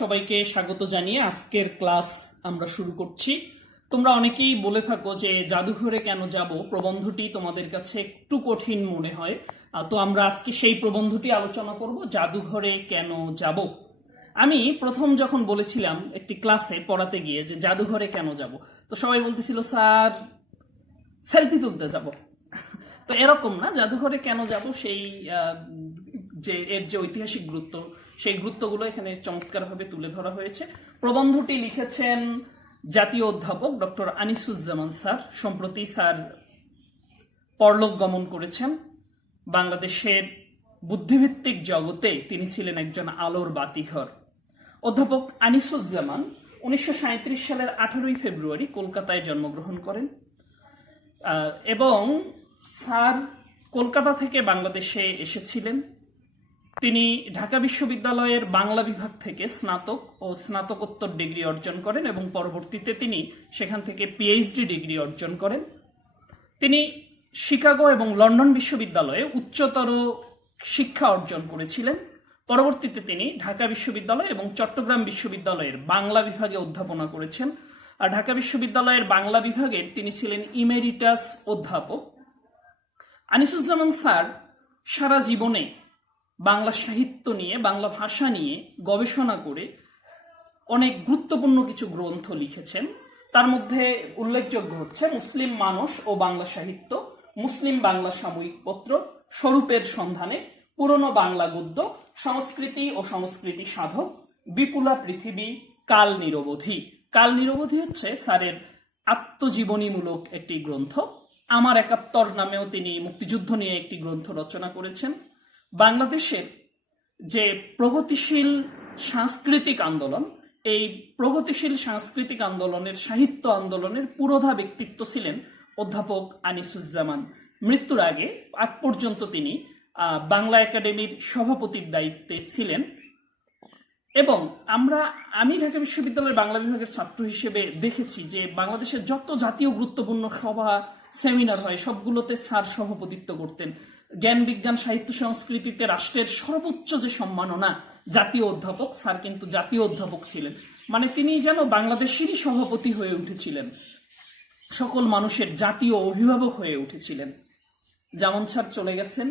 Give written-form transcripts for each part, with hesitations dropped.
সবাইকে স্বাগত জানিয়ে আজকের ক্লাস আমরা শুরু করছি। তোমরা অনেকেই বলে থাকো যে জাদুঘরে কেন যাব প্রবন্ধটি তোমাদের কাছে একটু কঠিন মনে হয়। তো আমরা আজকে সেই প্রবন্ধটি আলোচনা করব, জাদুঘরে কেন যাব। আমি প্রথম যখন বলেছিলাম একটি ক্লাসে পড়াতে গিয়ে যে জাদুঘরে কেন যাব, তো সবাই বলতেছিল স্যার সেলফি তুলতে যাব। তো এরকম না, জাদুঘরে কেন যাব সেই যে এর যে ঐতিহাসিক গুরুত্ব, সেই গুরুত্বগুলো এখানে চমৎকারভাবে তুলে ধরা হয়েছে। প্রবন্ধটি লিখেছেন জাতীয় অধ্যাপক ডক্টর আনিসুজ্জামান স্যার। সম্প্রতি স্যার পরলোক গমন করেছেন। বাংলাদেশের বুদ্ধিভিত্তিক জগতে তিনি ছিলেন একজন আলোর বাতিঘর। অধ্যাপক আনিসুজ্জামান 1937 সালের 18 ফেব্রুয়ারি কলকাতায় জন্মগ্রহণ করেন এবং স্যার কলকাতা থেকে বাংলাদেশে এসেছিলেন। তিনি ঢাকা বিশ্ববিদ্যালয়ের বাংলা বিভাগ থেকে স্নাতক ও স্নাতকোত্তর ডিগ্রি অর্জন করেন এবং পরবর্তীতে তিনি সেখান থেকে পিএইচডি ডিগ্রি অর্জন করেন। তিনি শিকাগো এবং লন্ডন বিশ্ববিদ্যালয়ে উচ্চতর শিক্ষা অর্জন করেছিলেন। পরবর্তীতে তিনি ঢাকা বিশ্ববিদ্যালয় এবং চট্টগ্রাম বিশ্ববিদ্যালয়ের বাংলা বিভাগে অধ্যাপনা করেছেন। আর ঢাকা বিশ্ববিদ্যালয়ের বাংলা বিভাগের তিনি ছিলেন ইমেরিটাস অধ্যাপক। আনিসুজ্জামান স্যার সারা জীবনে বাংলা সাহিত্য নিয়ে, বাংলা ভাষা নিয়ে গবেষণা করে অনেক গুরুত্বপূর্ণ কিছু গ্রন্থ লিখেছেন। তার মধ্যে উল্লেখযোগ্য হচ্ছে মুসলিম মানুষ ও বাংলা সাহিত্য, মুসলিম বাংলা সাময়িক পত্র, স্বরূপের সন্ধানে, পুরনো বাংলা গদ্য, সংস্কৃতি ও সংস্কৃতি সাধক, বিপুলা পৃথিবী, কাল নিরবধি। কাল নিরবধি হচ্ছে স্যারের আত্মজীবনীমূলক একটি গ্রন্থ। আমার একাত্তর নামেও তিনি মুক্তিযুদ্ধ নিয়ে একটি গ্রন্থ রচনা করেছেন। বাংলাদেশের যে প্রগতিশীল সাংস্কৃতিক আন্দোলন, এই প্রগতিশীল সাংস্কৃতিক আন্দোলনের, সাহিত্য আন্দোলনের পুরোধা ব্যক্তিত্ব ছিলেন অধ্যাপক আনিসুজ্জামান। মৃত্যুর আগ পর্যন্ত তিনি বাংলা একাডেমির সভাপতির দায়িত্বে ছিলেন। এবং আমি ঢাকা বিশ্ববিদ্যালয়ের বাংলা বিভাগের ছাত্র হিসেবে দেখেছি যে বাংলাদেশের যত জাতীয় গুরুত্বপূর্ণ সভা, সেমিনার হয় সবগুলোতে স্যার সভাপতিত্ব করতেন। জ্ঞান, বিজ্ঞান, সাহিত্য, সংস্কৃতিতে রাষ্ট্রের সর্বোচ্চ যে সম্মাননা জাতীয় অধ্যাপক, স্যার কিন্তু জাতীয় অধ্যাপক ছিলেন। মানে তিনি যেন বাংলাদেশেরই সভাপতি হয়ে উঠেছিলেন, সকল মানুষের জাতীয় অভিভাবক হয়ে উঠেছিলেন। যেমন স্যার চলে গেছেন,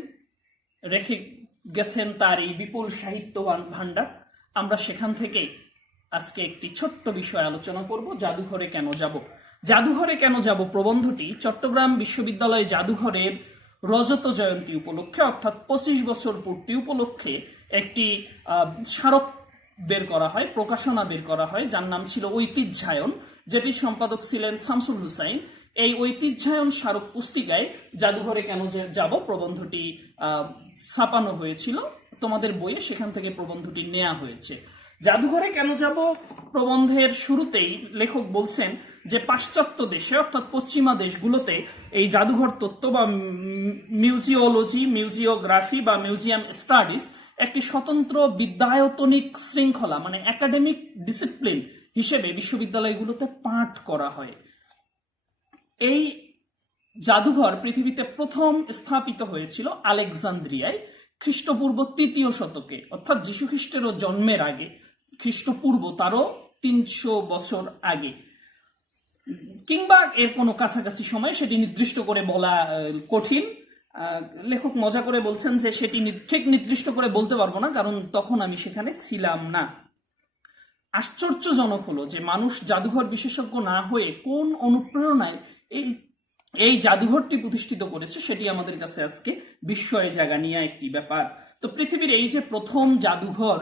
রেখে গেছেন তার এই বিপুল সাহিত্য ভাণ্ডার। আমরা সেখান থেকে আজকে একটি ছোট্ট বিষয় আলোচনা করব, জাদুঘরে কেন যাব। জাদুঘরে কেন যাব প্রবন্ধটি চট্টগ্রাম বিশ্ববিদ্যালয় জাদুঘরের রজত জয়ন্তী উপলক্ষে, অর্থাৎ 25 বছর পূর্তি উপলক্ষে একটি স্মারক বের করা হয়, প্রকাশনা বের করা হয়, যার নাম ছিল ঐতিহ্যায়ন, যেটির সম্পাদক ছিলেন শামসুল হুসাইন। এই ঐতিহ্যায়ন স্মারক পুস্তিকায় জাদুঘরে কেন যাব প্রবন্ধটি ছাপানো হয়েছিল। তোমাদের বইয়ে সেখান থেকে প্রবন্ধটি নেওয়া হয়েছে। জাদুঘরে কেন যাব প্রবন্ধের শুরুতেই লেখক বলছেন যে পাশ্চাত্য দেশে, অর্থাৎ পশ্চিমা দেশগুলোতে এই জাদুঘর তত্ত্ব বা মিউজিওলজি, মিউজিওগ্রাফি বা মিউজিয়াম স্টাডিজ একটি স্বতন্ত্র বিদ্যায়তনিক শৃঙ্খলা, মানে একাডেমিক ডিসিপ্লিন হিসেবে বিশ্ববিদ্যালয়গুলোতে পাঠ করা হয়। এই জাদুঘর পৃথিবীতে প্রথম স্থাপিত হয়েছিল আলেকজান্দ্রিয়ায় খ্রিস্টপূর্ব 3য় শতকে, অর্থাৎ যীশু খ্রিস্টেরও জন্মের আগে, খ্রিস্টপূর্ব তারও 300 বছর আগে, কিংবা এর কোনো কাছাকাছি সময়, সেটি নির্দিষ্ট করে বলা কঠিন। লেখক মজা করে বলছেন যে সেটি ঠিক নির্দিষ্ট করে বলতে পারবো না, কারণ তখন আমি সেখানে ছিলাম না। আশ্চর্যজনক হলো যে মানুষ জাদুঘর বিশেষজ্ঞ না হয়ে কোন অনুপ্রেরণায় এই জাদুঘরটি প্রতিষ্ঠিত করেছে, সেটি আমাদের কাছে আজকে বিস্ময়ে জায়গা নিয়ে একটি ব্যাপার। তো পৃথিবীর এই যে প্রথম জাদুঘর,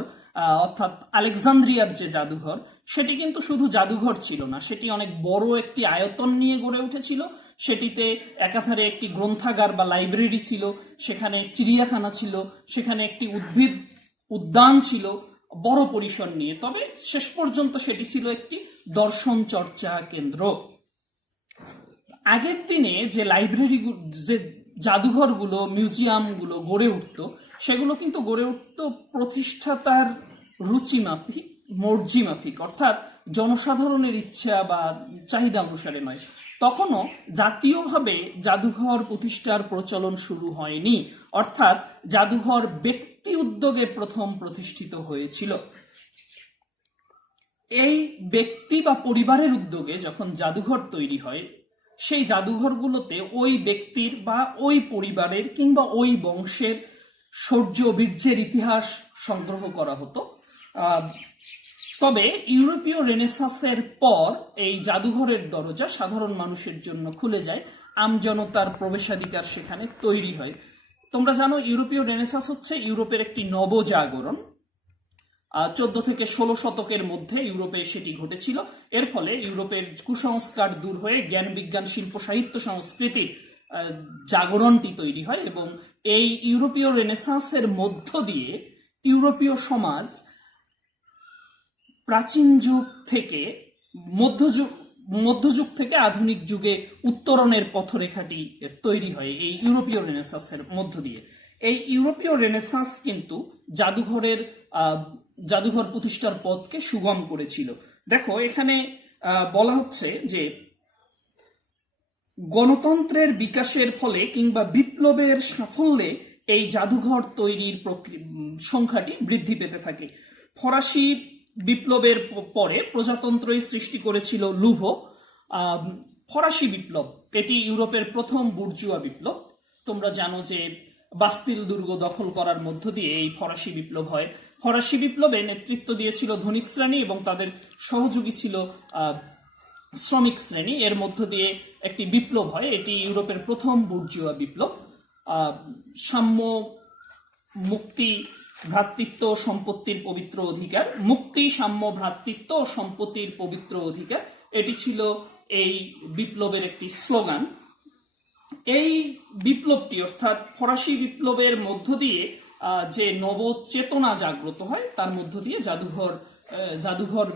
অর্থাৎ আলেকজান্দ্রিয়ার যে জাদুঘর, সেটি কিন্তু শুধু জাদুঘর ছিল না, সেটি অনেক বড় একটি আয়তন নিয়ে গড়ে উঠেছিল। সেটিতে একাধারে একটি গ্রন্থাগার বা লাইব্রেরি ছিল, সেখানে চিড়িয়াখানা ছিল, সেখানে একটি উদ্ভিদ উদ্যান ছিল বড় পরিসর নিয়ে। তবে শেষ পর্যন্ত সেটি ছিল একটি দর্শন চর্চা কেন্দ্র। আগের দিনে যে লাইব্রেরি, যে জাদুঘরগুলো, মিউজিয়ামগুলো গড়ে উঠত, সেগুলো কিন্তু গড়ে উঠত প্রতিষ্ঠাতার রুচি মাফিক, মর্জি মাফিক, অর্থাৎ জনসাধারণের ইচ্ছা বা চাহিদা অনুসারে নয়। তখনও জাতীয়ভাবে জাদুঘর প্রতিষ্ঠার প্রচলন শুরু হয়নি, অর্থাৎ জাদুঘর ব্যক্তি উদ্যোগে প্রথম প্রতিষ্ঠিত হয়েছিল। এই ব্যক্তি বা পরিবারের উদ্যোগে যখন জাদুঘর তৈরি হয়, সেই জাদুঘরগুলোতে ওই ব্যক্তির বা ওই পরিবারের কিংবা ওই বংশের শৌর্য বীর্যের ইতিহাস সংগ্রহ করা হতো। তবে ইউরোপীয় রেনেসাঁসের পর এই জাদুঘরের দরজা সাধারণ মানুষের জন্য খুলে যায়, আমজনতার প্রবেশাধিকার সেখানে তৈরি হয়। তোমরা জানো ইউরোপীয় রেনেসাঁস হচ্ছে ইউরোপের একটি নবজাগরণ। 14 থেকে 16 শতকের মধ্যে ইউরোপে সেটি ঘটেছিল। এর ফলে ইউরোপের কুসংস্কার দূর হয়ে জ্ঞান বিজ্ঞান শিল্প সাহিত্য সংস্কৃতির জাগরণটি তৈরি হয় এবং এই ইউরোপীয় রেনেসাঁসের মধ্য দিয়ে ইউরোপীয় সমাজ প্রাচীন যুগ থেকে মধ্যযুগ থেকে আধুনিক যুগে উত্তরণের পথরেখাটি তৈরি হয় এই ইউরোপীয় রেনেসাঁসের মধ্য দিয়ে। এই ইউরোপীয় রেনেসাঁস কিন্তু জাদুঘর প্রতিষ্ঠার পথকে সুগম করেছিল। দেখো এখানে বলা হচ্ছে যে গণতন্ত্রের বিকাশের ফলে কিংবা বিপ্লবের সাফল্যে এই জাদুঘর তৈরির সংখ্যাটি বৃদ্ধি পেতে থাকে। ফরাসি বিপ্লবের পরে প্রজাতন্ত্রই সৃষ্টি করেছিল লুভো। ফরাসি বিপ্লব এটি ইউরোপের প্রথম বুর্জুয়া বিপ্লব। তোমরা জানো যে বাস্তিল দুর্গ দখল করার মধ্য দিয়ে এই ফরাসি বিপ্লব হয়। ফরাসি বিপ্লবে নেতৃত্ব দিয়েছিল ধনিক শ্রেণী এবং তাদের সহযোগী ছিল শ্রমিক শ্রেণী। এর মধ্য দিয়ে একটি বিপ্লব হয়, এটি ইউরোপের প্রথম বুর্জুয়া বিপ্লব। সাম্য, মুক্তি, ভ্রাতৃত্ব, সম্পত্তির পবিত্র অধিকার, মুক্তি, সাম্য, ভ্রাতৃত্ব ও সম্পত্তির পবিত্র অধিকার, এটি ছিল এই বিপ্লবের একটি স্লোগান। এই বিপ্লবটি অর্থাৎ ফরাসি বিপ্লবের মধ্য দিয়ে যে নবচেতনা জাগ্রত হয়, তার মধ্য দিয়ে জাদুঘর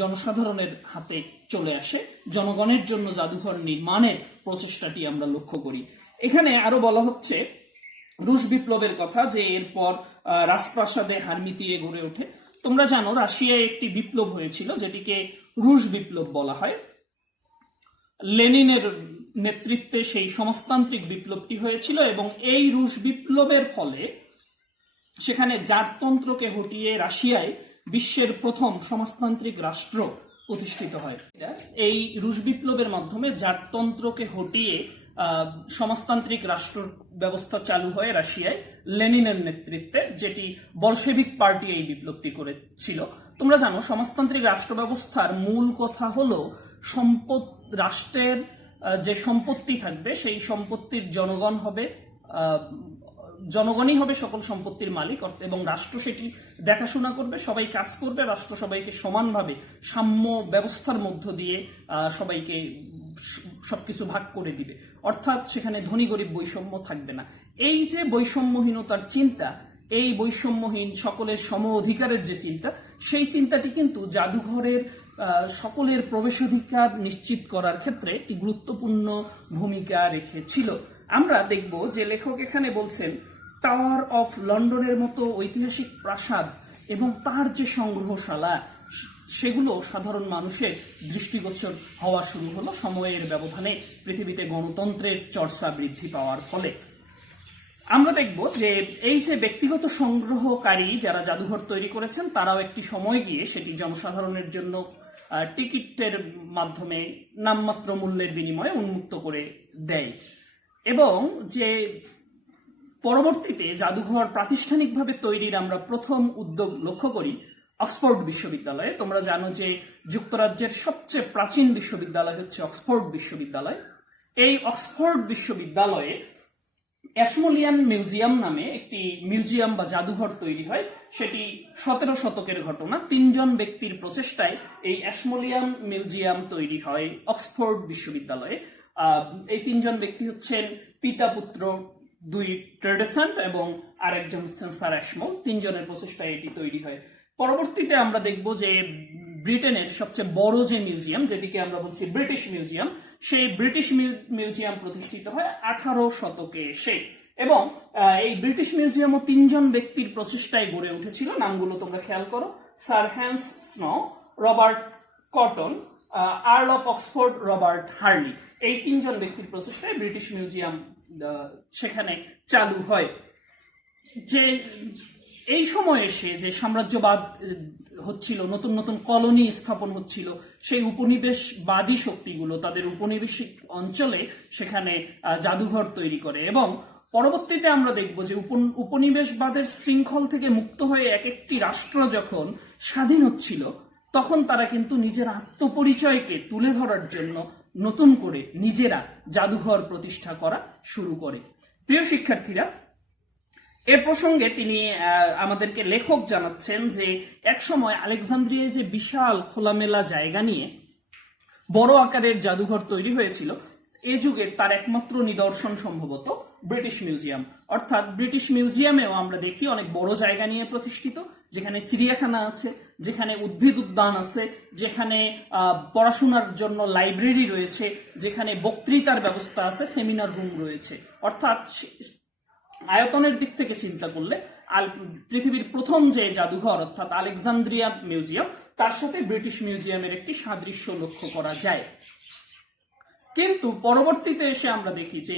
জনসাধারণের হাতে চলে আসে। জনগণের জন্য জাদুঘর নির্মাণের প্রচেষ্টাটি আমরা লক্ষ্য করি। এখানে আরো বলা হচ্ছে রুশ বিপ্লবের কথা, যে এরপর রাজপ্রাসাদে হারমিতিয়ে গড়ে ওঠে। তোমরা জানো রাশিয়ায় একটি বিপ্লব হয়েছিল যেটিকে রুশ বিপ্লব বলা হয়। লেনিনের নেতৃত্বে সেই সমাজতান্ত্রিক বিপ্লবটি হয়েছিল এবং এই রুশ বিপ্লবের ফলে সেখানে জারতন্ত্রকে হটিয়ে রাশিয়ায় বিশ্বের প্রথম সমাজতান্ত্রিক রাষ্ট্র প্রতিষ্ঠিত হয়। এই রুশ বিপ্লবের মাধ্যমে জারতন্ত্রকে হটিয়ে সমাজতান্ত্রিক রাষ্ট্র ব্যবস্থা চালু হয় রাশিয়ায় লেনিনের নেতৃত্বে, যেটি বলশেভিক পার্টি এই বিপ্লবটি করেছিল। তোমরা জানো সমাজতান্ত্রিক রাষ্ট্র ব্যবস্থার মূল কথা হলো রাষ্ট্রের যে সম্পত্তি থাকবে সেই সম্পত্তির জনগণই হবে সকল সম্পত্তির মালিক এবং রাষ্ট্র সেটি দেখাশোনা করবে, সবাই কাজ করবে, রাষ্ট্র সবাইকে সমানভাবে সাম্য ব্যবস্থার মধ্য দিয়ে সবাইকে সবকিছু ভাগ করে দিবে, অর্থাৎ সেখানে ধনী গরিব বৈষম্য থাকবে না। এই যে বৈষম্যহীনতার চিন্তা, এই বৈষম্যহীন সকলের সম অধিকারের যে চিন্তা, সেই চিন্তাটি কিন্তু জাদুঘরের সকলের প্রবেশাধিকার নিশ্চিত করার ক্ষেত্রে একটি গুরুত্বপূর্ণ ভূমিকা রেখেছিল। আমরা দেখব যে লেখক এখানে বলছেন টাওয়ার অফ লন্ডনের মতো ঐতিহাসিক প্রাসাদ এবং তার যে সংগ্রহশালা, সেগুলো সাধারণ মানুষের দৃষ্টিগোচর হওয়া শুরু হলো সময়ের ব্যবধানে পৃথিবীতে গণতন্ত্রের চর্চা বৃদ্ধি পাওয়ার ফলে। আমরা দেখব যে এই যে ব্যক্তিগত সংগ্রহকারী যারা জাদুঘর তৈরি করেছেন, তারাও একটি সময় গিয়ে সেটি জনসাধারণের জন্য টিকিটের মাধ্যমে নামমাত্র মূল্যের বিনিময়ে উন্মুক্ত করে দেয় এবং যে পরবর্তীতে জাদুঘর প্রাতিষ্ঠানিকভাবে তৈরির আমরা প্রথম উদ্যোগ লক্ষ্য করি অক্সফোর্ড বিশ্ববিদ্যালয়ে। তোমরা জানো যে যুক্তরাজ্যের সবচেয়ে প্রাচীন বিশ্ববিদ্যালয় হচ্ছে অক্সফোর্ড বিশ্ববিদ্যালয়। এই অক্সফোর্ড বিশ্ববিদ্যালয়ে অ্যাশমোলিয়ান মিউজিয়াম নামে একটি মিউজিয়াম বা জাদুঘর তৈরি হয়। সেটি 17 শতকের ঘটনা। 3 জন ব্যক্তির প্রচেষ্টায় এই অ্যাশমোলিয়ান মিউজিয়াম তৈরি হয় অক্সফোর্ড বিশ্ববিদ্যালয়ে। এই 3 জন ব্যক্তি হচ্ছেন পিতা পুত্র, 2 ট্রেডেসেন্ট এবং আরেকজন হচ্ছেন স্যার অ্যাশমোল। 3 জনের প্রচেষ্টায় এটি তৈরি হয়। পরবর্তীতে আমরা দেখব যে ব্রিটেনের সবচেয়ে বড় যে মিউজিয়াম, যেটিকে আমরা বলছি ব্রিটিশ মিউজিয়াম, সেই ব্রিটিশ মিউজিয়াম প্রতিষ্ঠিত হয় 18 শতকে এসে এবং এই ব্রিটিশ মিউজিয়ামও 3 জন ব্যক্তির প্রচেষ্টায় গড়ে উঠেছিল। নামগুলো তোমরা খেয়াল করো, sir Hans Sloane, Robert Cotton, Earl of Oxford, Robert Harley. এই 3 জন ব্যক্তির প্রচেষ্টায় ব্রিটিশ মিউজিয়াম সেখানে চালু হয়। যে এই সময় এসে যে সাম্রাজ্যবাদ হচ্ছিল, নতুন নতুন কলোনি স্থাপন হচ্ছিল, সেই উপনিবেশবাদী শক্তিগুলো তাদের উপনিবেশিক অঞ্চলে সেখানে জাদুঘর তৈরি করে। এবং পরবর্তীতে আমরা দেখব যে উপনিবেশবাদের শৃঙ্খল থেকে মুক্ত হয়ে এক একটি রাষ্ট্র যখন স্বাধীন হচ্ছিল, তখন তারা কিন্তু নিজের আত্মপরিচয়কে তুলে ধরার জন্য নতুন করে নিজেরা জাদুঘর প্রতিষ্ঠা করা শুরু করে। প্রিয় শিক্ষার্থীরা, এ প্রসঙ্গে তিনি আমাদেরকে লেখক জানাচ্ছেন যে একসময় আলেকজান্দ্রিয়ায় যে বিশাল খোলামেলা জায়গা নিয়ে বড় আকারের জাদুঘর তৈরি হয়েছিল, এ যুগে তার একমাত্র নিদর্শন সম্ভবত ব্রিটিশ মিউজিয়াম। অর্থাৎ ব্রিটিশ মিউজিয়ামেও আমরা দেখি অনেক বড় জায়গা নিয়ে প্রতিষ্ঠিত, যেখানে চিড়িয়াখানা আছে, যেখানে উদ্ভিদ উদ্যান আছে, যেখানে পড়াশোনার জন্য লাইব্রেরি রয়েছে, যেখানে বক্তৃতার ব্যবস্থা আছে, সেমিনার রুম রয়েছে। অর্থাৎ আয়তনের দিক থেকে চিন্তা করলে পৃথিবীর প্রথম যে জাদুঘর অর্থাৎ আলেকজান্দ্রিয়া মিউজিয়াম, তার সাথে ব্রিটিশ মিউজিয়ামের একটি সাদৃশ্য লক্ষ্য করা যায়। কিন্তু পরবর্তীতে এসে আমরা দেখি যে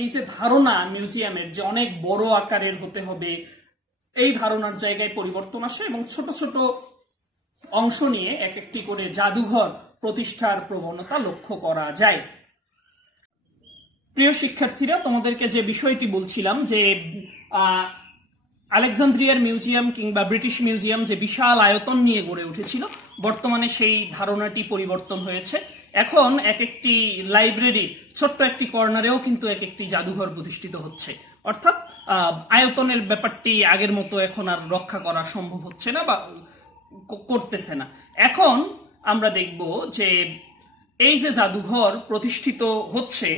এই যে ধারণা মিউজিয়ামের যে অনেক বড় আকারের হতে হবে, এই ধারণার জায়গায় পরিবর্তন আসে এবং ছোট ছোট অংশ নিয়ে এক একটি করে জাদুঘর প্রতিষ্ঠার প্রবণতা লক্ষ্য করা যায়। প্রিয় শিক্ষার্থীরা, তোমাদেরকে যে বিষয়টি বলছিলাম যে আলেকজান্দ্রিয়ার মিউজিয়াম কিংবা ব্রিটিশ মিউজিয়াম যে বিশাল আয়তন নিয়ে গড়ে উঠেছিল, বর্তমানে সেই ধারণাটি পরিবর্তন হয়েছে। এখন এক একটি লাইব্রেরির ছোট্ট একটি কর্নারেও কিন্তু এক একটি জাদুঘর প্রতিষ্ঠিত হচ্ছে। অর্থাৎ আয়তনের ব্যাপারটি আগের মতো এখন আর রক্ষা করা সম্ভব হচ্ছে না বা করতেছে না। এখন আমরা দেখব যে এই যে জাদুঘর প্রতিষ্ঠিত হচ্ছে,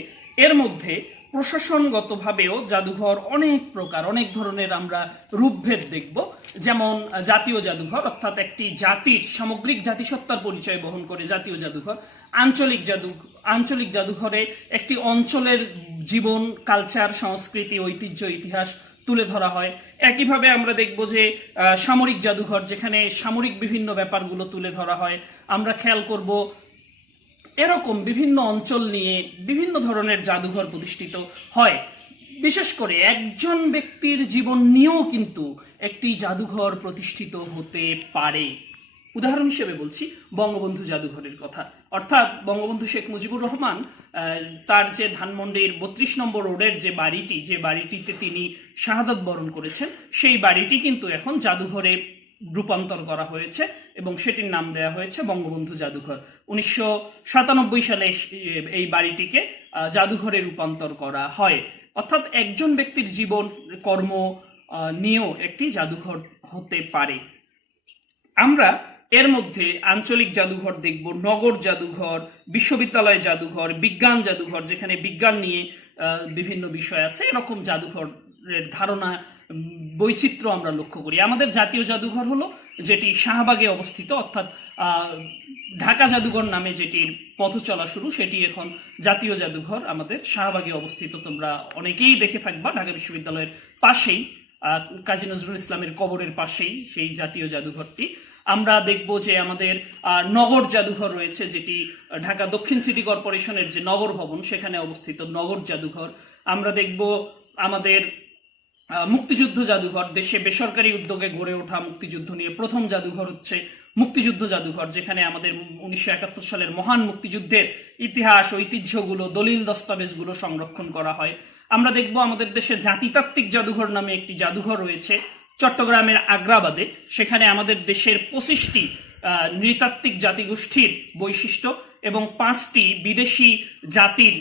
এর মধ্যে প্রশাসনগতভাবেও জাদুঘর অনেক প্রকার, অনেক ধরনের আমরা রূপভেদ দেখব। যেমন জাতীয় জাদুঘর, অর্থাৎ একটি জাতির সামগ্রিক জাতিসত্তার পরিচয় বহন করে জাতীয় জাদুঘর। আঞ্চলিক জাদুঘরে একটি অঞ্চলের জীবন, কালচার, সংস্কৃতি, ঐতিহ্য, ইতিহাস তুলে ধরা হয়। একইভাবে আমরা দেখব যে সামরিক জাদুঘর, যেখানে সামরিক বিভিন্ন ব্যাপারগুলো তুলে ধরা হয়। আমরা খেয়াল করব এরকম বিভিন্ন অঞ্চল নিয়ে বিভিন্ন ধরনের জাদুঘর প্রতিষ্ঠিত হয়। বিশেষ করে একজন ব্যক্তির জীবন নিয়েও কিন্তু একটি জাদুঘর প্রতিষ্ঠিত হতে পারে। উদাহরণ হিসেবে বলছি বঙ্গবন্ধু জাদুঘরের কথা। অর্থাৎ বঙ্গবন্ধু শেখ মুজিবুর রহমান তার যে ধানমন্ডির 32 নম্বর রোডের যে বাড়িটিতে তিনি শাহাদাত বরণ করেছেন, সেই বাড়িটি কিন্তু এখন জাদুঘরে রূপান্তর করা হয়েছে এবং সেটির নাম দেওয়া হয়েছে বঙ্গবন্ধু জাদুঘর। 1997 সালে এই বাড়িটিকে জাদুঘরে রূপান্তর করা হয়। অর্থাৎ একজন ব্যক্তির জীবন কর্ম নিয়েও একটি জাদুঘর হতে পারে। আমরা এর মধ্যে আঞ্চলিক জাদুঘর দেখব, নগর জাদুঘর, বিশ্ববিদ্যালয় জাদুঘর, বিজ্ঞান জাদুঘর, যেখানে বিজ্ঞান নিয়ে বিভিন্ন বিষয় আছে। এরকম জাদুঘরের ধারণা বৈচিত্র্য আমরা লক্ষ্য করি। আমাদের জাতীয় জাদুঘর হলো যেটি শাহবাগে অবস্থিত, অর্থাৎ ঢাকা জাদুঘর নামে যেটির পথ চলা শুরু, সেটি এখন জাতীয় জাদুঘর আমাদের শাহবাগে অবস্থিত। তোমরা অনেকেই দেখে থাকবা, ঢাকা বিশ্ববিদ্যালয়ের পাশেই, কাজী নজরুল ইসলামের কবরের পাশেই সেই জাতীয় জাদুঘরটি। আমরা দেখব যে আমাদের নগর জাদুঘর রয়েছে, যেটি ঢাকা দক্ষিণ সিটি কর্পোরেশনের যে নগর ভবন সেখানে অবস্থিত নগর জাদুঘর। আমরা দেখব আমাদের মুক্তিযুদ্ধ জাদুঘর, দেশে বেসরকারি উদ্যোগে গড়ে ওঠা মুক্তিযুদ্ধ নিয়ে প্রথম জাদুঘর হচ্ছে মুক্তিযুদ্ধ জাদুঘর, যেখানে আমাদের 1971 সালের মহান মুক্তিযুদ্ধের ইতিহাস, ঐতিহ্যগুলো, দলিল দস্তাবেজগুলো সংরক্ষণ করা হয়। আমরা দেখব আমাদের দেশে জাতিতাত্ত্বিক জাদুঘর নামে একটি জাদুঘর রয়েছে চট্টগ্রামের আগ্রাবাদে। সেখানে আমাদের দেশের 25টি নৃতাত্ত্বিক জাতিগোষ্ঠীর বৈশিষ্ট্য এবং 5টি বিদেশি জাতির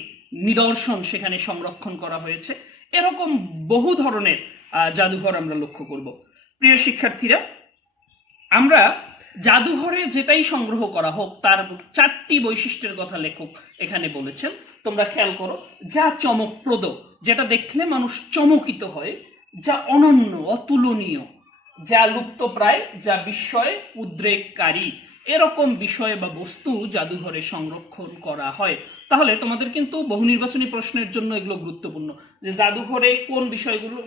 নিদর্শন সেখানে সংরক্ষণ করা হয়েছে। এরকম বহু ধরনের জাদুঘর আমরা লক্ষ্য করব। প্রিয় শিক্ষার্থীরা, আমরা জাদুঘরে যেটাই সংগ্রহ করা হোক, তার 4টি বৈশিষ্ট্যের কথা লেখক এখানে বলেছেন। তোমরা খেয়াল করো, যা চমকপ্রদ, যেটা দেখলে মানুষ চমকিত হয়, যা অনন্য, অতুলনীয়, যা লুপ্তপ্রায়, যা বিস্ময় উদ্রেককারী, এরকম বিষয় বা বস্তু জাদুঘরে সংরক্ষণ করা হয়। তাহলে তোমাদের কিন্তু বহু নির্বাচনী প্রশ্নের জন্য এগুলো গুরুত্বপূর্ণ, যে জাদুঘরে কোন বিষয়গুলো,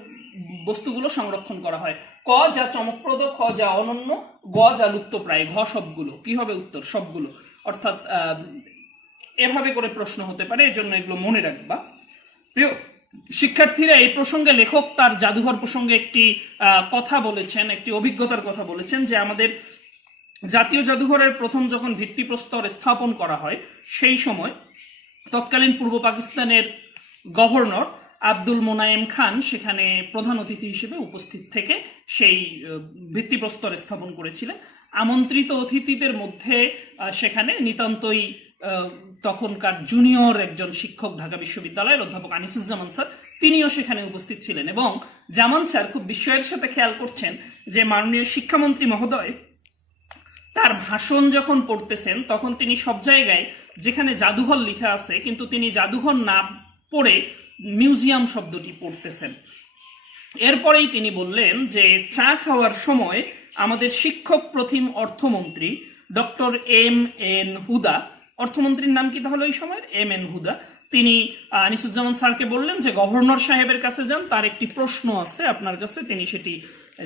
বস্তুগুলো সংরক্ষণ করা হয়। ক, যা চমকপ্রদ; খ, যা অনন্য; গ, যা লুপ্তপ্রায়। ঘ সবগুলো। কি হবে উত্তর? সবগুলো। অর্থাৎ এভাবে করে প্রশ্ন হতে পারে, এজন্য এগুলো মনে রাখবা। প্রিয় শিক্ষার্থীরা এই প্রসঙ্গে লেখক তার জাদুঘর প্রসঙ্গে একটি কথা বলেছেন, একটি অভিজ্ঞতার কথা বলেছেন, যে আমাদের জাতীয় জাদুঘরের প্রথম যখন ভিত্তিপ্রস্তর স্থাপন করা হয় সেই সময় তৎকালীন পূর্ব পাকিস্তানের গভর্নর আব্দুল মোনায়েম খান সেখানে প্রধান অতিথি হিসেবে উপস্থিত থেকে সেই ভিত্তিপ্রস্তর স্থাপন করেছিলেন। আমন্ত্রিত অতিথিদের মধ্যে সেখানে নিতান্তই তখনকার জুনিয়র একজন শিক্ষক ঢাকা বিশ্ববিদ্যালয়ের অধ্যাপক আনিসুজ্জামান স্যার, তিনিও সেখানে উপস্থিত ছিলেন। এবং জামান স্যার খুব বিস্ময়ের সাথে খেয়াল করছেন যে মাননীয় শিক্ষামন্ত্রী মহোদয় তার ভাষণ যখন পড়তেছেন তখন তিনি সব জায়গায় যেখানে জাদুঘর লেখা আছে কিন্তু তিনি জাদুঘর না পড়ে মিউজিয়াম শব্দটি পড়তেছেন। এরপরেই তিনি বললেন যে চা খাওয়ার সময় আমাদের শিক্ষক প্রথম অর্থমন্ত্রী ডক্টর এম এন হুদা, অর্থমন্ত্রীর নাম কি তাহলে ওই সময়ের? এম এন হুদা, তিনি আনিসুজ্জামান স্যারকে বললেন যে গভর্নর সাহেবের কাছে যান, তার একটি প্রশ্ন আছে আপনার কাছে, তিনি সেটি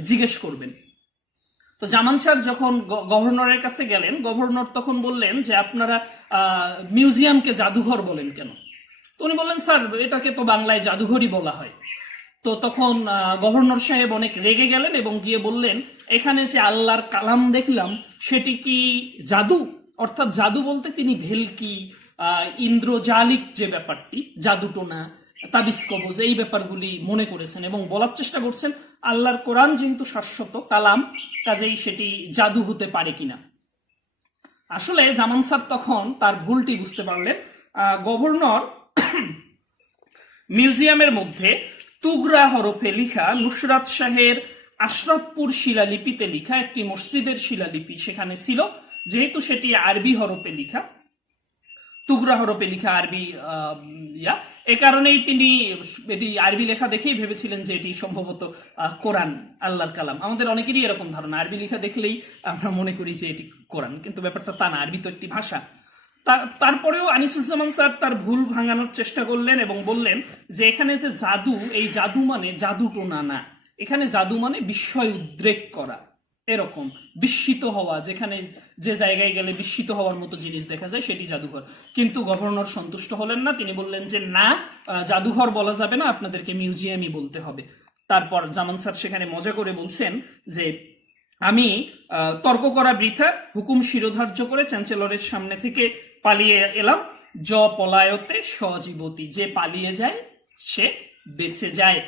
জিজ্ঞেস করবেন। তো জামান স্যার যখন গভর্নরের কাছে গেলেন, গভর্নর তখন বললেন যে আপনারা মিউজিয়ামকে জাদুঘর বলেন কেন? তো উনি বললেন স্যার এটাকে তো বাংলায় জাদুঘরই বলা হয়। তো তখন গভর্নর সাহেব অনেক রেগে গেলেন এবং গিয়ে বললেন এখানে যে আল্লাহর কালাম দেখলাম সেটি কি জাদু? অর্থাৎ জাদু বলতে তিনি ভেলকি, ইন্দ্রজালিক যে ব্যাপারটি, জাদুটোনা, তাবিজ কবজ, এই ব্যাপারগুলি মনে করেছেন এবং বলার চেষ্টা করছেন আল্লাহর কোরআন যেহেতু শাশ্বত কালাম, কাজেই সেটি জাদু হতে পারে কিনা। আসলে জামান স্যার তখন তার ভুলটি বুঝতে পারলেন। গভর্নর মিউজিয়ামের মধ্যে তুগরা হরফে লিখা নুসরাত শাহের আশরাফপুর শিলালিপিতে লিখা একটি মসজিদের শিলালিপি সেখানে ছিল, যেহেতু সেটি আরবি হরফে লিখা, তুগরা হরফে লিখা আরবি এ কারণেই তিনি এটি আরবি লেখা দেখেই ভেবেছিলেন যে এটি সম্ভবত কোরআন, আল্লাহর কালাম। আমাদের অনেকেরই এরকম ধারণা, আরবি লেখা দেখলেই আমরা মনে করি যে এটি কোরআন, কিন্তু ব্যাপারটা তা না, আরবি তো একটি ভাষা। তারপরেও আনিসুজ্জামান স্যার তার ভুল ভাঙানোর চেষ্টা করলেন এবং বললেন যে এখানে যে জাদু, এই জাদু মানে জাদুটোনা না, এখানে জাদু মানে বিস্ময় উদ্রেক করা, এরকম বিস্মিত হওয়া, যেখানে যে জায়গায় গেলে বিস্মিত হওয়ার মতো জিনিস দেখা যায় সেটি জাদুঘর। কিন্তু গভর্নর সন্তুষ্ট হলেন না, তিনি বললেন যে না, জাদুঘর বলা যাবে না, আপনাদেরকে মিউজিয়ামই বলতে হবে। তারপর জামান স্যার সেখানে মজা করে বলছেন যে আমি তর্ক করা বৃথা, হুকুম শিরোধার্য করে চ্যান্সেলরের সামনে থেকে পালিয়ে এলাম। জ পলায়তে সজীবতী, যে পালিয়ে যায় সে বেঁচে যায়।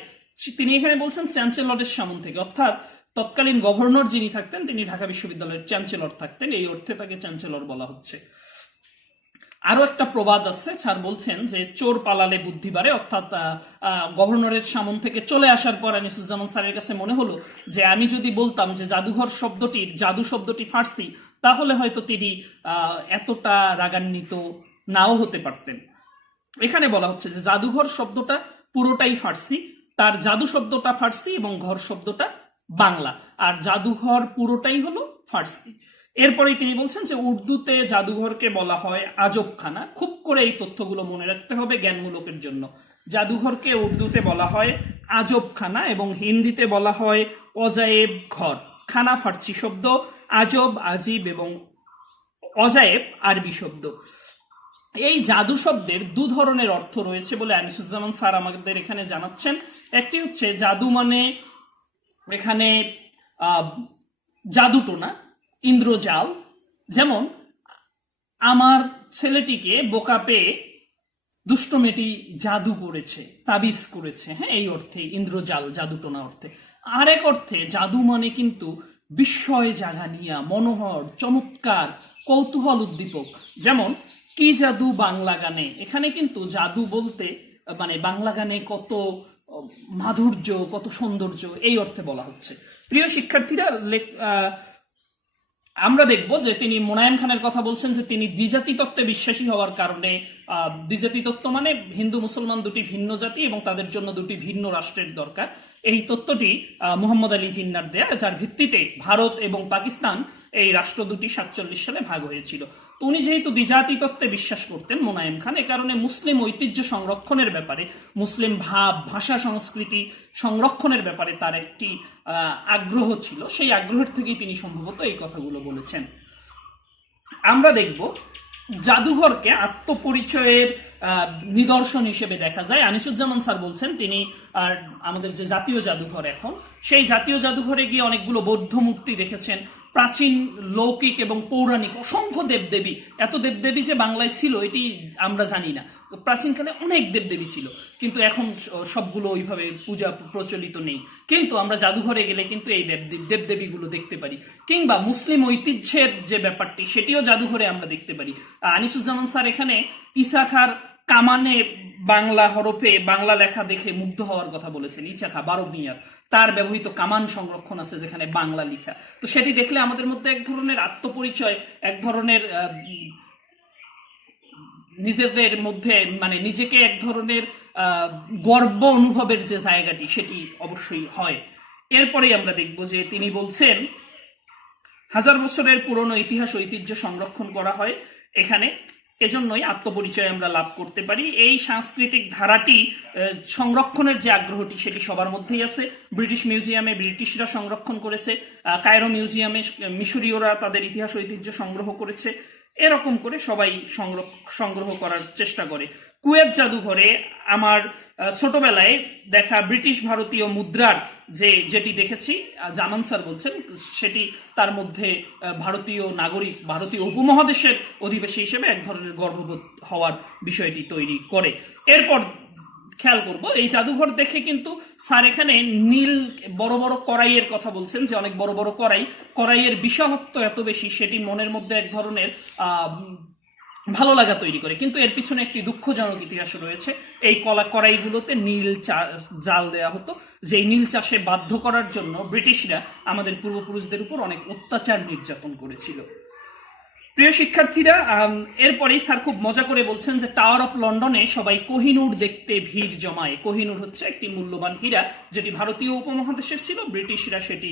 তিনি এখানে বলছেন চ্যান্সেলরের সামনে থেকে, অর্থাৎ তৎকালীন গভর্নর যিনি থাকতেন তিনি ঢাকা বিশ্ববিদ্যালয়ের চ্যান্সেলর থাকতেন, এই অর্থে তাকে চ্যান্সেলর বলা হচ্ছে। আরো একটা প্রবাদ আছে, স্যার বলছেন যে চোর পালালে বুদ্ধি বাড়ে, অর্থাৎ গভর্নরের সামন থেকে চলে আসার পর আনিসুজ্জামান স্যারের কাছে মনে হলো যে আমি যদি বলতাম যে জাদুঘর শব্দটির জাদু শব্দটি ফার্সি, তাহলে হয়তো তিনি এতটা রাগান্বিত নাও হতে পারতেন। এখানে বলা হচ্ছে যে জাদুঘর শব্দটা পুরোটাই ফার্সি, তার জাদু শব্দটা ফার্সি এবং ঘর শব্দটা বাংলা, আর জাদুঘর পুরোটাই হলো ফার্সি। এরপরেই তিনি বলছেন যে উর্দুতে জাদুঘরকে বলা হয় আজবখানা। খুব করে এই তথ্যগুলো মনে রাখতে হবে জ্ঞানমূলকের জন্য। জাদুঘরকে উর্দুতে বলা হয় আজবখানা এবং হিন্দিতে বলা হয় অজায়েব ঘর। খানা ফার্সি শব্দ, আজব, আজিব এবং অজায়েব আরবি শব্দ। এই জাদু শব্দের দু ধরনের অর্থ রয়েছে বলে আনিসুজ্জামান স্যার আমাদের এখানে জানাচ্ছেন। একটি হচ্ছে জাদু মানে এখানে জাদুটোনা, ইন্দ্রজাল, যেমন আমার ছেলেটিকে বোকা পেয়ে দুষ্ট মেয়েটি জাদু করেছে, তাবিজ করেছে, হ্যাঁ, এই অর্থে ইন্দ্রজাল, জাদুটোনা অর্থে। আরেক অর্থে জাদু মানে কিন্তু বিস্ময় জাগানিয়া, মনোহর, চমৎকার, কৌতূহল উদ্দীপক। যেমন কি জাদু বাংলা গানে, এখানে কিন্তু জাদু বলতে মানে বাংলা গানে কত মাধুর্য, কত সৌন্দর্য, এই অর্থে বলা হচ্ছে। প্রিয় শিক্ষার্থীরা, আমরা দেখব যে তিনি মোনায়েম খানের কথা বলছেন যে তিনি দ্বিজাতি তত্ত্বে বিশ্বাসী হওয়ার কারণে, দ্বিজাতি তত্ত্ব মানে হিন্দু মুসলমান দুটি ভিন্ন জাতি এবং তাদের জন্য দুটি ভিন্ন রাষ্ট্রের দরকার, এই তত্ত্বটি মুহাম্মদ আলী জিন্নার দেয়া, যার ভিত্তিতে ভারত এবং পাকিস্তান এই রাষ্ট্র দুটি 47 সালে ভাগ হয়েছিল। তো উনি যেহেতু দ্বিজাতি তত্ত্বে বিশ্বাস করতেন মোনায়েম খান, এ কারণে মুসলিম ঐতিহ্য সংরক্ষণের ব্যাপারে, মুসলিম ভাব, ভাষা, সংস্কৃতি সংরক্ষণের ব্যাপারে তার একটি আগ্রহ ছিল। সেই আগ্রহের থেকেই তিনি সম্ভবত এই কথাগুলো বলেছেন। আমরা দেখব জাদুঘরকে আত্মপরিচয়ের নিদর্শন হিসেবে দেখা যায়। আনিসুজ্জামান স্যার বলছেন তিনি আমাদের যে জাতীয় জাদুঘর এখন, সেই জাতীয় জাদুঘরে গিয়ে অনেকগুলো বৌদ্ধ মূর্তি দেখেছেন, প্রাচীন লৌকিক এবং পৌরাণিক অসংখ্য দেবদেবী, এত দেবদেবী যে বাংলায় ছিল এটি আমরা জানি না। প্রাচীনকালে অনেক দেবদেবী ছিল, কিন্তু এখন সবগুলো ওইভাবে পূজা প্রচলিত নেই। কিন্তু আমরা জাদুঘরে গেলে কিন্তু এই দেবদেবীগুলো দেখতে পারি, কিংবা মুসলিম ঐতিহ্যের যে ব্যাপারটি সেটিও জাদুঘরে আমরা দেখতে পারি। আনিসুজ্জামান স্যার এখানে ইসা খার কামানে বাংলা হরফে বাংলা লেখা দেখে মুগ্ধ হওয়ার কথা বলেছেন। ইসা খা 12 ভূঁইয়ার তার ব্যবহৃত কামান সংরক্ষণ আছে যেখানে বাংলা লেখা। তো সেটি দেখলে আমাদের মধ্যে এক ধরনের আত্মপরিচয়, এক ধরনের নিজেদের মধ্যে মানে নিজেকে এক ধরনের গর্ব অনুভবের যে জায়গাটি সেটি অবশ্যই হয়। এরপরেই আমরা দেখব যে তিনি বলছেন 1000 বছরের পুরনো ইতিহাস ঐতিহ্য সংরক্ষণ করা হয় এখানে, এজন্যই আত্মপরিচয় আমরা লাভ করতে পারি। এই সাংস্কৃতিক ধারাটি সংরক্ষণের যে আগ্রহটি সেটি সবার মধ্যেই আছে। ব্রিটিশ মিউজিয়ামে ব্রিটিশরা সংরক্ষণ করেছে, কায়রো মিউজিয়ামে মিশরীয়রা তাদের ইতিহাস ঐতিহ্য সংগ্রহ করেছে, এরকম করে সবাই সংগ্রহ করার চেষ্টা করে। কুয়েত জাদুঘরে আমার ছোটবেলায় দেখা ব্রিটিশ ভারতীয় মুদ্রার যেটি দেখেছি, জামান স্যার বলছেন সেটি তার মধ্যে ভারতীয় নাগরিক, ভারতীয় উপমহাদেশের অধিবাসী হিসেবে এক ধরনের গর্ববোধ হওয়ার বিষয়টি তৈরি করে। এরপর খেয়াল করব এই জাদুঘর দেখে কিন্তু স্যার এখানে নীল বড় বড় কড়াইয়ের কথা বলছেন, যে অনেক বড় বড় কড়াইয়ের বিশালত্ব এত বেশি সেটি মনের মধ্যে এক ধরনের ভালো লাগা তৈরি করে। কিন্তু এর পিছনে একটি দুঃখজনক ইতিহাস রয়েছে। এই কড়াইগুলোতে নীল জাল দেওয়া হতো, যে নীল চাষে বাধ্য করার জন্য ব্রিটিশরা আমাদের পূর্বপুরুষদের উপর অনেক অত্যাচার নির্যাতন করেছিল। প্রিয় শিক্ষার্থীরা, এরপরেই স্যার খুব মজা করে বলছেন যে টাওয়ার অফ লন্ডনে সবাই কোহিনূর দেখতে ভিড় জমায়। কোহিনূর হচ্ছে একটি মূল্যবান হীরা যেটি ভারতীয় উপমহাদেশের ছিল, ব্রিটিশরা সেটি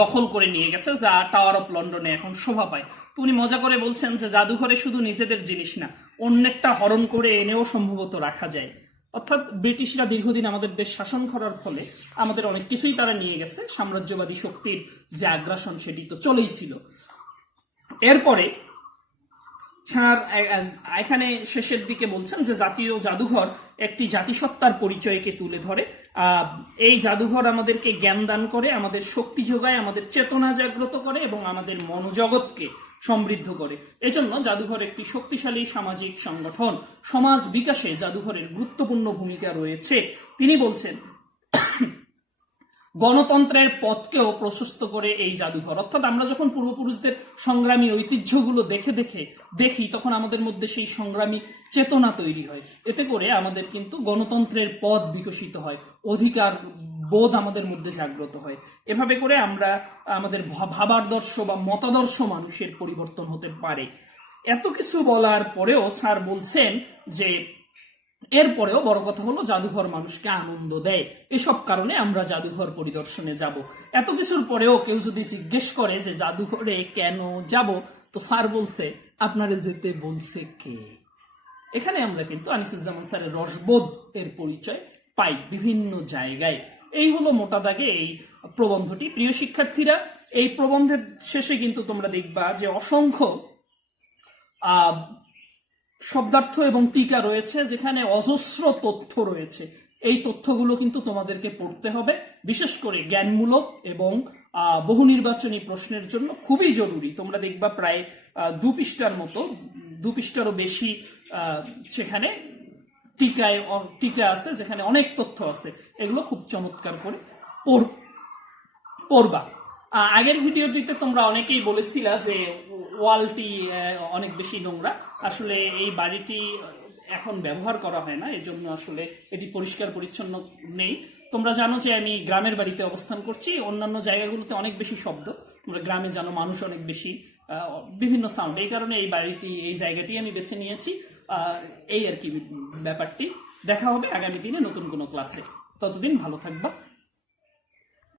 দখল করে নিয়ে গেছে, যা টাওয়ার অফ লন্ডনে এখন শোভা পায়। তো উনি মজা করে বলছেন যে জাদুঘরে শুধু নিজেদের জিনিস না, অন্যেরটা হরণ করে এনেও সম্ভবত রাখা যায়। অর্থাৎ ব্রিটিশরা দীর্ঘদিন আমাদের দেশ শাসন করার ফলে আমাদের অনেক কিছুই তারা নিয়ে গেছে, সাম্রাজ্যবাদী শক্তির যে আগ্রাসন সেটি তো চলেই ছিল। এরপরে স্যার এখানে শেষের দিকে বলছেন যে জাতীয় জাদুঘর একটি জাতিসত্তার পরিচয়কে তুলে ধরে। এই জাদুঘর আমাদেরকে জ্ঞান দান করে, আমাদের শক্তি যোগায়, আমাদের চেতনা জাগ্রত করে এবং আমাদের মনোজগৎকে সমৃদ্ধ করে। এজন্য জাদুঘর একটি শক্তিশালী সামাজিক সংগঠন। সমাজ বিকাশে জাদুঘরের গুরুত্বপূর্ণ ভূমিকা রয়েছে। তিনি বলছেন গণতন্ত্রের পথকেও প্রশস্ত করে এই জাদুঘর। অর্থাৎ আমরা যখন পূর্বপুরুষদের সংগ্রামী ঐতিহ্যগুলো দেখি তখন আমাদের মধ্যে সেই সংগ্রামী চেতনা তৈরি হয়। এতে করে আমাদের কিন্তু গণতন্ত্রের পথ বিকশিত হয়, অধিকার বোধ আমাদের মধ্যে জাগ্রত হয়। এভাবে করে আমরা আমাদের ভাবাদর্শ বা মতাদর্শ মানুষের পরিবর্তন হতে পারে। এত কিছু বলার পরেও স্যার বলছেন যে এরপরেও বড় কথা হলো জাদুঘর মানুষকে আনন্দ দেয়, এসব কারণে আমরা জাদুঘর পরিদর্শনে যাব। এত কিছুর পরেও কেউ যদি জিজ্ঞেস করে যে জাদুঘরে কেন যাব, তো স্যার বলছে আপনারা যেতে বলছে কে। এখানে আমরা কিন্তু আনিসুজ্জামান স্যারের রসবোধ এর পরিচয় পাই বিভিন্ন জায়গায়। এই হলো মোটা দাগে এই প্রবন্ধটি। প্রিয় শিক্ষার্থীরা, এই প্রবন্ধের শেষে কিন্তু তোমরা দেখবা যে অসংখ্য শব্দার্থ এবং টিকা রয়েছে, যেখানে অজস্র তথ্য রয়েছে। এই তথ্যগুলো কিন্তু তোমাদেরকে পড়তে হবে, বিশেষ করে জ্ঞানমূলক এবং বহু নির্বাচনী প্রশ্নের জন্য খুবই জরুরি। তোমরা দেখবা প্রায় 2 পৃষ্ঠার মতো, 2 পৃষ্ঠারও বেশি সেখানে টিকা আছে, যেখানে অনেক তথ্য আছে। এগুলো খুব চমৎকার করে পড়বা। আগের ভিডিওটিতে তোমরা অনেকেই বলেছিলা যে ওয়ালটি অনেক বেশি নোংরা। আসলে এই বাড়িটি এখন ব্যবহার করা হয় না, এজন্য আসলে এটি পরিষ্কার পরিচ্ছন্ন নেই। তোমরা জানো যে আমি গ্রামের বাড়িতে অবস্থান করছি, অন্যান্য জায়গাগুলোতে অনেক বেশি শব্দ। তোমরা গ্রামে জানো মানুষ অনেক বেশি, বিভিন্ন সাউন্ড, এই কারণে এই জায়গাটি আমি বেছে নিয়েছি। এই আর কি ব্যাপারটি। দেখা হবে আগামী দিনে নতুন কোনো ক্লাসে। ততদিন ভালো থাকবা।